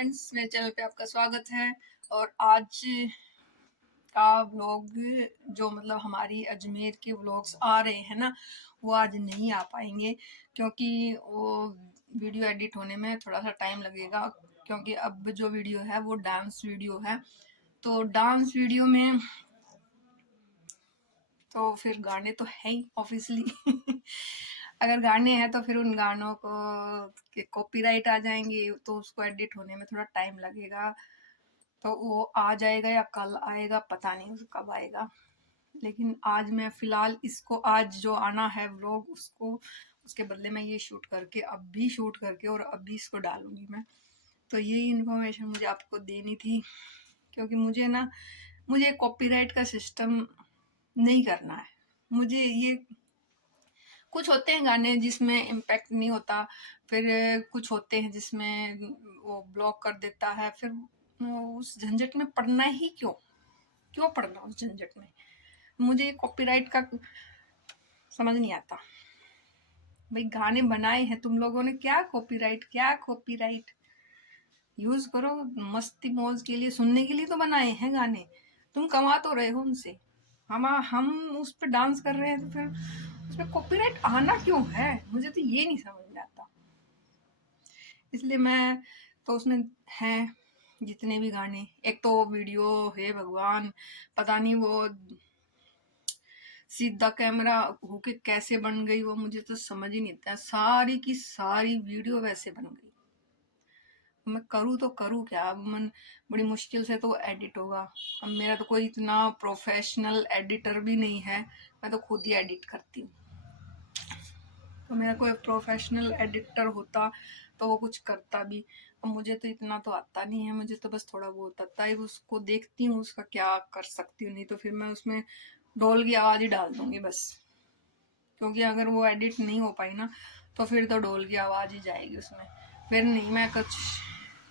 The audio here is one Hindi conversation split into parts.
फ्रेंड्स, मेरे चैनल पे आपका स्वागत है। और आज का व्लॉग जो मतलब हमारी अजमेर के व्लॉग्स आ रहे हैं ना, वो आज नहीं आ पाएंगे क्योंकि वो वीडियो एडिट होने में थोड़ा सा टाइम लगेगा। क्योंकि अब जो वीडियो है वो डांस वीडियो है, तो डांस वीडियो में तो फिर गाने तो है ही ऑब्वियसली। अगर गाने हैं तो फिर उन गानों को के कॉपीराइट आ जाएंगे, तो उसको एडिट होने में थोड़ा टाइम लगेगा। तो वो आ जाएगा या कल आएगा, पता नहीं कब आएगा। लेकिन आज मैं फिलहाल इसको, आज जो आना है व्लॉग, उसको उसके बदले में ये शूट करके, अभी शूट करके और अभी इसको डालूंगी मैं। तो यही इन्फॉर्मेशन मुझे आपको देनी थी, क्योंकि मुझे कॉपीराइट का सिस्टम नहीं करना है। मुझे ये, कुछ होते हैं गाने जिसमें इम्पैक्ट नहीं होता, फिर कुछ होते हैं जिसमें वो ब्लॉक कर देता है, फिर उस झंझट में पड़ना ही क्यों पड़ना उस झंझट में। मुझे कॉपीराइट का समझ नहीं आता। भाई गाने बनाए हैं तुम लोगों ने, क्या कॉपीराइट यूज करो, मस्ती मौज के लिए, सुनने के लिए तो बनाए हैं गाने। तुम कमा तो रहे हो उनसे, हम उस पर डांस कर रहे हैं, तो फिर उस पर कॉपीराइट आना क्यों है? मुझे तो ये नहीं समझ में आता। इसलिए मैं तो उसमें हैं जितने भी गाने, एक तो वीडियो है भगवान, पता नहीं वो सीधा कैमरा होके कैसे बन गई, वो मुझे तो समझ ही नहीं आता। सारी की सारी वीडियो वैसे बन गई। मैं करूँ तो करूँ क्या? अब मन बड़ी मुश्किल से तो एडिट होगा। अब मेरा तो कोई इतना प्रोफेशनल एडिटर भी नहीं है, मैं तो खुद ही एडिट करती हूँ। तो मेरा कोई प्रोफेशनल एडिटर होता तो वो कुछ करता भी। अब मुझे तो इतना तो आता नहीं है, मुझे तो बस थोड़ा बहुत आता है। उसको देखती हूँ उसका क्या कर सकती हूँ, नहीं तो फिर मैं उसमें ढोल की आवाज़ ही डाल दूंगी बस। क्योंकि अगर वो एडिट नहीं हो पाई ना, तो फिर तो ढोल की आवाज़ ही जाएगी उसमें, फिर नहीं मैं कुछ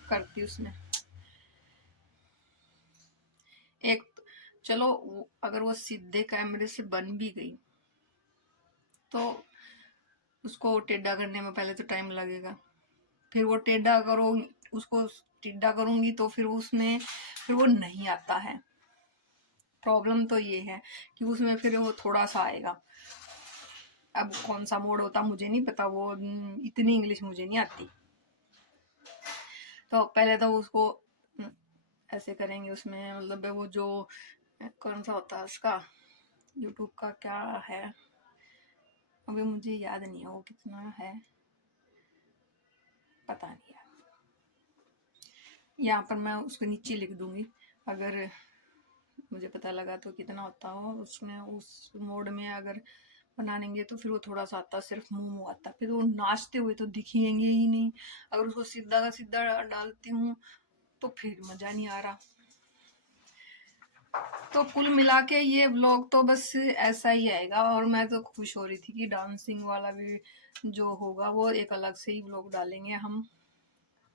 करती उसमें। एक चलो, अगर वो सीधे कैमरे से बन भी गई तो उसको टेढ़ा करने में पहले तो टाइम लगेगा। फिर वो टेढ़ा करो, उसको टेढ़ा करूंगी तो फिर उसमें फिर वो नहीं आता है। प्रॉब्लम तो ये है कि उसमें फिर वो थोड़ा सा आएगा। अब कौन सा मोड होता मुझे नहीं पता, वो इतनी इंग्लिश मुझे नहीं आती। तो पहले तो उसको ऐसे करेंगे उसमें, मतलब वो जो कौन सा होता है उसका, यूट्यूब का क्या है, अभी मुझे याद नहीं है वो कितना है, पता नहीं है। यहाँ पर मैं उसको नीचे लिख दूंगी, अगर मुझे पता लगा तो कितना होता हो उसमें। उस मोड में अगर बना लेंगे तो फिर वो थोड़ा सा आता, सिर्फ मुंह आता, फिर वो नाचते हुए तो दिखेंगे ही नहीं। अगर उसको सीधा का सीधा डालती हूँ तो फिर मजा नहीं आ रहा। तो कुल मिला के ये व्लॉग तो बस ऐसा ही आएगा। और मैं तो खुश हो रही थी कि डांसिंग वाला भी जो होगा वो एक अलग से ही व्लॉग डालेंगे हम।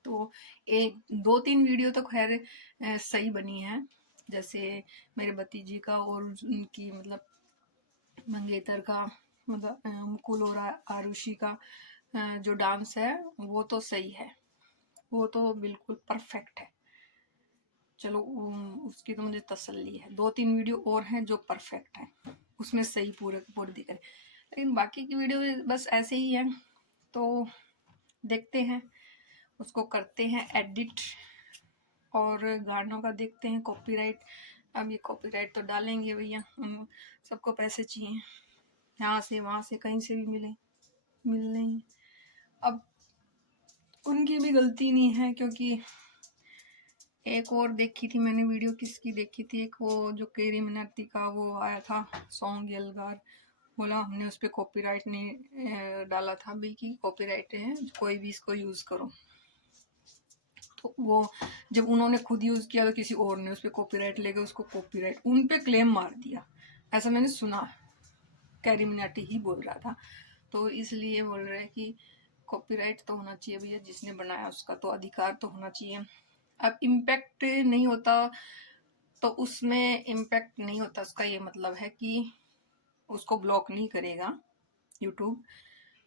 तो एक दो तीन वीडियो तो खैर सही बनी है, जैसे मेरे भतीजी का और उनकी मतलब मंगेतर का, मतलब मुकुल और आरुषि का जो डांस है वो तो सही है, वो तो बिल्कुल परफेक्ट है। चलो उसकी तो मुझे तसल्ली है। दो तीन वीडियो और हैं जो परफेक्ट है, उसमें सही पूरे पूरे दिख रहे, लेकिन बाकी की वीडियो बस ऐसे ही है। तो देखते हैं, उसको करते हैं एडिट, और गानों का देखते हैं कॉपीराइट। अब ये कॉपीराइट तो डालेंगे भैया, सबको पैसे चाहिए, यहाँ से वहाँ से कहीं से भी मिल नहीं। अब उनकी भी गलती नहीं है, क्योंकि एक और देखी थी मैंने वीडियो, किसकी देखी थी, एक वो जो केरी मिनाटी का वो आया था सॉन्ग यलगार, बोला हमने उस पर कॉपीराइट नहीं डाला था भाई कि कॉपीराइट है, कोई भी इसको यूज़ करो। तो वो जब उन्होंने खुद यूज़ किया तो किसी और ने उस पर कॉपीराइट लेके उसको कॉपीराइट उन पे क्लेम मार दिया, ऐसा मैंने सुना। कैरी मिनाटी ही बोल रहा था। तो इसलिए बोल रहे हैं कि कॉपीराइट तो होना चाहिए भैया, जिसने बनाया उसका तो अधिकार तो होना चाहिए। अब इम्पैक्ट नहीं होता तो उसमें इम्पैक्ट नहीं होता, उसका ये मतलब है कि उसको ब्लॉक नहीं करेगा यूट्यूब।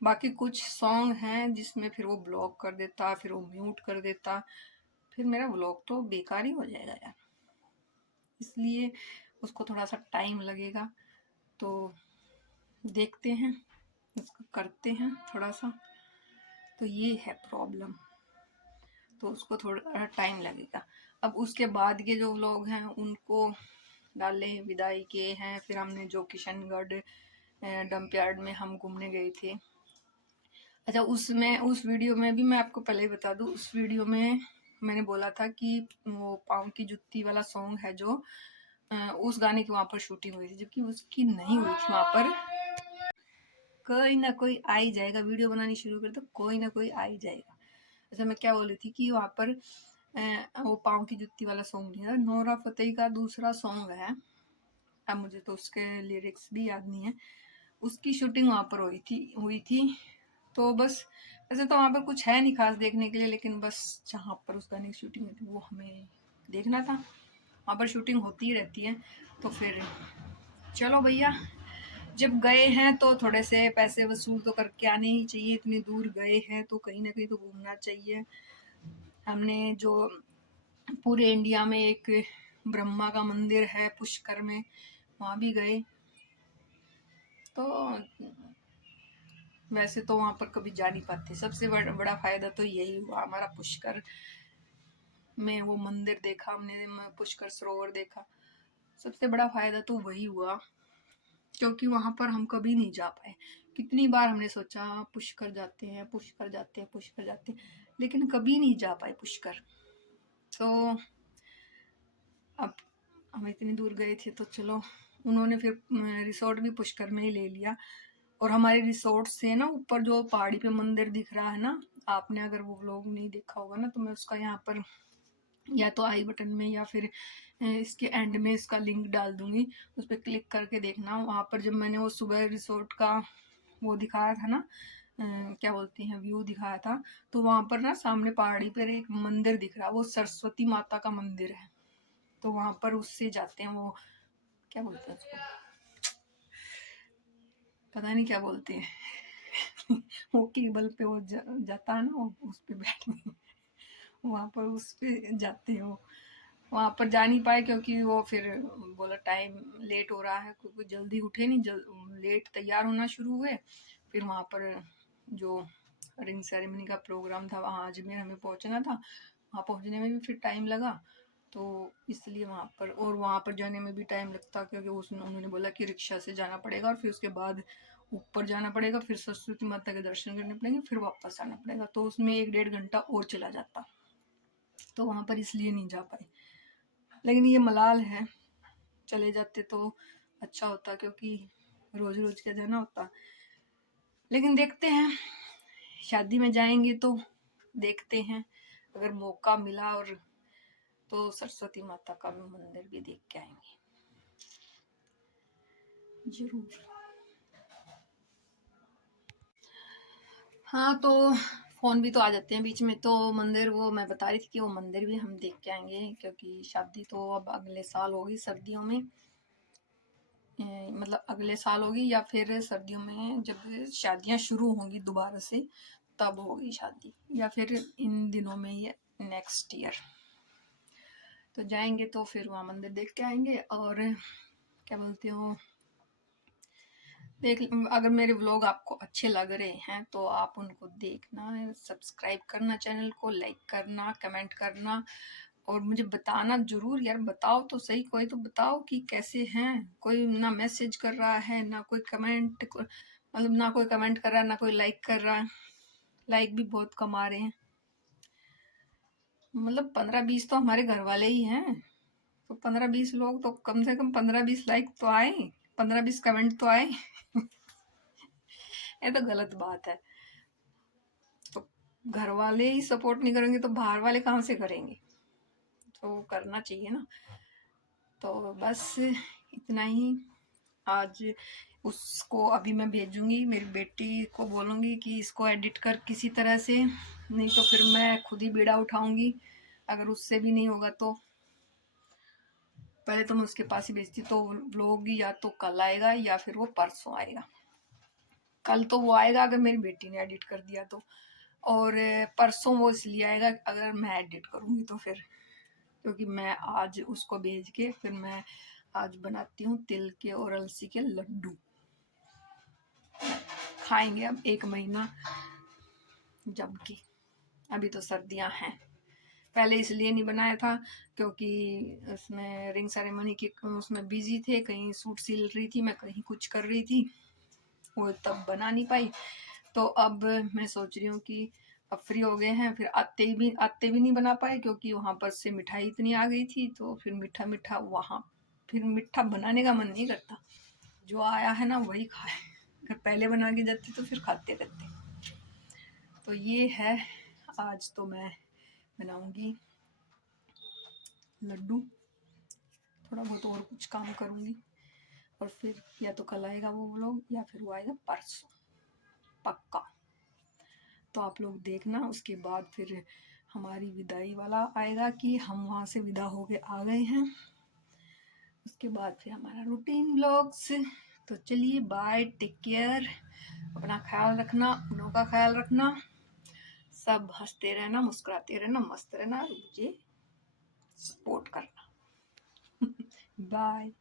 बाकी कुछ सॉन्ग हैं जिसमें फिर वो ब्लॉक कर देता, फिर वो म्यूट कर देता, फिर मेरा व्लॉग तो बेकार ही हो जाएगा यार। इसलिए उसको थोड़ा सा टाइम लगेगा, तो देखते हैं, उसको करते हैं थोड़ा सा। तो ये है प्रॉब्लम, तो उसको थोड़ा टाइम लगेगा। अब उसके बाद के जो व्लॉग हैं उनको डाले, विदाई के हैं, फिर हमने जो किशनगढ़ डंप यार्ड में हम घूमने गए थे। अच्छा, उसमें उस वीडियो में भी मैं आपको पहले ही बता दूं, उस वीडियो में मैंने बोला था कि वो पाँव की जुत्ती वाला सॉन्ग है जो उस गाने की वहाँ पर शूटिंग हुई थी, जबकि उसकी नहीं हुई थी वहाँ पर। कोई ना कोई आ ही जाएगा, वीडियो बनानी शुरू कर तो कोई ना कोई आ ही जाएगा। अच्छा, मैं क्या बोल रही थी कि वहाँ पर वो पाँव की जुत्ती वाला सॉन्ग नहीं है, नोरा फतेही का दूसरा सॉन्ग है, अब मुझे तो उसके लिरिक्स भी याद नहीं है। उसकी शूटिंग वहाँ पर हुई थी। तो बस वैसे तो वहाँ पर कुछ है नहीं खास देखने के लिए, लेकिन बस जहाँ पर उस गाने की शूटिंग हुई थी वो हमें देखना था। वहाँ पर शूटिंग होती ही रहती है, तो फिर चलो भैया, जब गए हैं तो थोड़े से पैसे वसूल तो करके आने ही चाहिए। इतनी दूर गए हैं तो कहीं ना कहीं तो घूमना चाहिए। हमने जो पूरे इंडिया में एक ब्रह्मा का मंदिर है पुष्कर में, वहाँ भी गए। तो वैसे तो वहाँ पर कभी जा नहीं पाते, सबसे बड़ा फायदा तो यही हुआ हमारा, पुष्कर में वो मंदिर देखा हमने, पुष्कर सरोवर देखा, सबसे बड़ा फायदा तो वही हुआ, क्योंकि वहां पर हम कभी नहीं जा पाए। कितनी बार हमने सोचा पुष्कर जाते हैं, पुष्कर जाते हैं, पुष्कर जाते हैं, लेकिन कभी नहीं जा पाए पुष्कर। तो अब हम इतनी दूर गए थे तो चलो, उन्होंने फिर रिसोर्ट भी पुष्कर में ही ले लिया। और हमारे रिसोर्ट से ना ऊपर जो पहाड़ी पे मंदिर दिख रहा है ना, आपने अगर वो व्लॉग नहीं देखा होगा ना, तो मैं उसका यहाँ पर या तो आई बटन में या फिर इसके एंड में इसका लिंक डाल दूंगी, उस पर क्लिक करके देखना। वहाँ पर जब मैंने वो सुबह रिसोर्ट का वो दिखाया था ना, क्या बोलती हैं, व्यू दिखाया था, तो वहाँ पर ना सामने पहाड़ी पर एक मंदिर दिख रहा है, वो सरस्वती माता का मंदिर है। तो वहाँ पर उससे जाते हैं, वो क्या बोलते हैं उसको, पता नहीं क्या बोलते हैं वो केबल पे वो जाता है ना, उस पे बैठने वहाँ पर उस पे जाते हो। वहाँ पर जा नहीं पाए क्योंकि वो फिर बोला टाइम लेट हो रहा है, क्योंकि जल्दी उठे नहीं, लेट तैयार होना शुरू हुए। फिर वहाँ पर जो रिंग सेरेमनी का प्रोग्राम था, वहाँ अजमेर हमें पहुँचना था, वहाँ पहुँचने में भी फिर टाइम लगा, तो इसलिए वहाँ पर, और वहाँ पर जाने में भी टाइम लगता, क्योंकि उन्होंने बोला कि रिक्शा से जाना पड़ेगा और फिर उसके बाद ऊपर जाना पड़ेगा, फिर सरस्वती माता के दर्शन करने पड़ेंगे, फिर वापस आना पड़ेगा, तो उसमें 1-1.5 घंटा और चला जाता। तो वहाँ पर इसलिए नहीं जा पाए। लेकिन ये मलाल है, चले जाते तो अच्छा होता, क्योंकि रोज रोज क्या जाना होता। लेकिन देखते हैं, शादी में जाएंगे तो देखते हैं, अगर मौका मिला और तो सरस्वती माता का भी मंदिर भी देख के आएंगे जरूर। हाँ, तो फोन भी तो आ जाते हैं बीच में, तो मंदिर वो मैं बता रही थी कि वो मंदिर भी हम देख के आएंगे, क्योंकि शादी तो अब अगले साल होगी सर्दियों में, मतलब अगले साल होगी, या फिर सर्दियों में जब शादियां शुरू होंगी दोबारा से तब होगी शादी, या फिर इन दिनों में ही नेक्स्ट ईयर। तो जाएंगे तो फिर वहाँ मंदिर देख के आएंगे। और क्या बोलते हो, देख, अगर मेरे व्लॉग आपको अच्छे लग रहे हैं तो आप उनको देखना, सब्सक्राइब करना, चैनल को लाइक करना, कमेंट करना, और मुझे बताना जरूर यार, बताओ तो सही, कोई तो बताओ कि कैसे हैं। कोई ना मैसेज कर रहा है, ना कोई कमेंट, मतलब ना कोई कमेंट कर रहा है, ना कोई लाइक कर रहा है। लाइक भी बहुत कम आ रहे हैं, मतलब 15-20 तो हमारे घर वाले ही हैं, तो 15-20 लोग तो कम से कम 15-20 लाइक तो आए, 15-20 कमेंट तो आए ये तो गलत बात है। तो घर वाले ही सपोर्ट नहीं करेंगे तो बाहर वाले कहाँ से करेंगे, तो करना चाहिए ना। तो बस इतना ही आज। उसको अभी मैं भेजूंगी, मेरी बेटी को बोलूंगी कि इसको एडिट कर किसी तरह से, नहीं तो फिर मैं खुद ही बीड़ा उठाऊंगी। अगर उससे भी नहीं होगा तो पहले तो मैं उसके पास ही भेजती, तो व्लॉग या तो कल आएगा या फिर वो परसों आएगा। कल तो वो आएगा अगर मेरी बेटी ने एडिट कर दिया तो, और परसों वो इसलिए आएगा अगर मैं एडिट करूँगी तो फिर, क्योंकि मैं आज उसको भेज के फिर मैं आज बनाती हूँ तिल के और अलसी के लड्डू। खाएंगे अब 1 महीना जम के। अभी तो सर्दियाँ हैं। पहले इसलिए नहीं बनाया था क्योंकि उसमें रिंग सेरेमनी की उसमें बिजी थे, कहीं सूट सिल रही थी मैं, कहीं कुछ कर रही थी, वो तब बना नहीं पाई। तो अब मैं सोच रही हूँ कि अब फ्री हो गए हैं, फिर आते भी नहीं बना पाए क्योंकि वहाँ पर से मिठाई इतनी आ गई थी, तो फिर मीठा मीठा वहाँ फिर मीठा बनाने का मन नहीं करता, जो आया है ना वही खाए। अगर पहले बना के जाती तो फिर खाते रहते। तो ये है, आज तो मैं बनाऊंगी लड्डू, थोड़ा बहुत और कुछ काम करूंगी, और फिर या तो कल आएगा वो व्लॉग या फिर वो आएगा परसों पक्का। तो आप लोग देखना, उसके बाद फिर हमारी विदाई वाला आएगा कि हम वहाँ से विदा होके आ गए हैं, उसके बाद फिर हमारा रूटीन व्लॉग्स। तो चलिए बाय, टेक केयर, अपना ख्याल रखना, अपनों का ख्याल रखना, सब हंसते रहना, मुस्कुराते रहना, मस्त रहना, मुझे सपोर्ट करना। बाय।